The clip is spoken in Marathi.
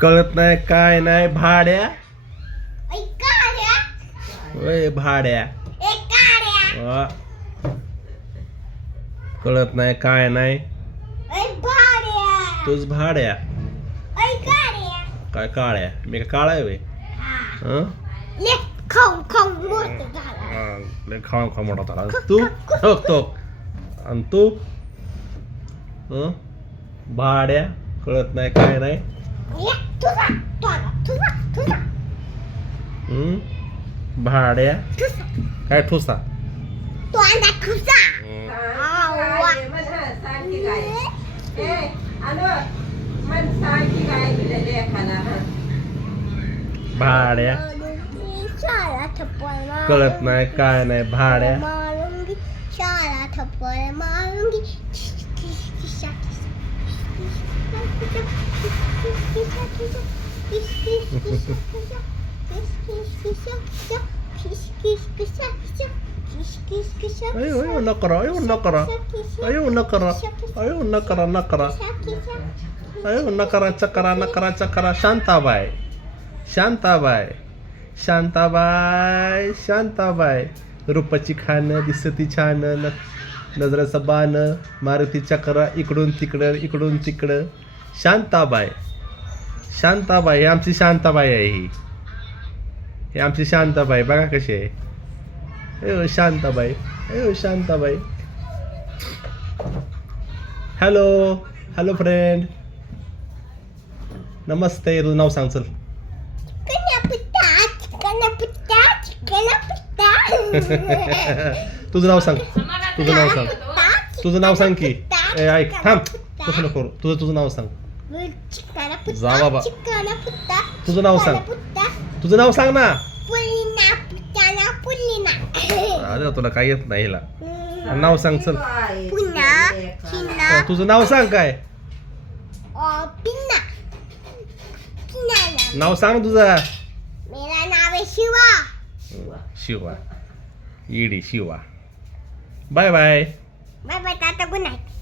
कळत नाही काय नाही भाड्या ओय भाड्या वा. कळत नाही काय नाही तूच भाड्या काय काळ्या मी काय काळा आहे वे खाऊन मोठं खाऊन खाऊन मोठा झाला तू ठोक ठोक आणि तू भाड्या कळत नाही काय नाही भाड्या काय ठोसा भाड्या कळत नाही काय नाही भाड्या मारूंगी शाळा थप्पड़ मारूंगी अयो नकरा अयो नकरा अयो नकरा अयो नकरा नकरा अयो नकरा चकरा नकरा चकरा शांताबाई शांताबाई शांताबाई शांताबाई रूपाची खाणं दिसती छान नजरेचं बाण मारुती चक्र इकडून तिकडं शांताबाई शांताबाई ही आमची शांताबाई आहे ही आमची शांताबाई बघा कशी आहे अयो शांताबाई अयो शांताबाई हॅलो हॅलो फ्रेंड नमस्ते तुझं नाव सांग चल तुझं नाव सांग तुझं नाव सांग की ऐक थांब तसं नको करू तुझं नाव सांग जा बाबा तुझं नाव सांग ना अरे तुला काय येत नाही हिला नाव सांग चल तुझं नाव सांग काय नाव सांग तुझं मेरा नाव है शिवा शिवा इडी Shiva bye bye bye bye tata good night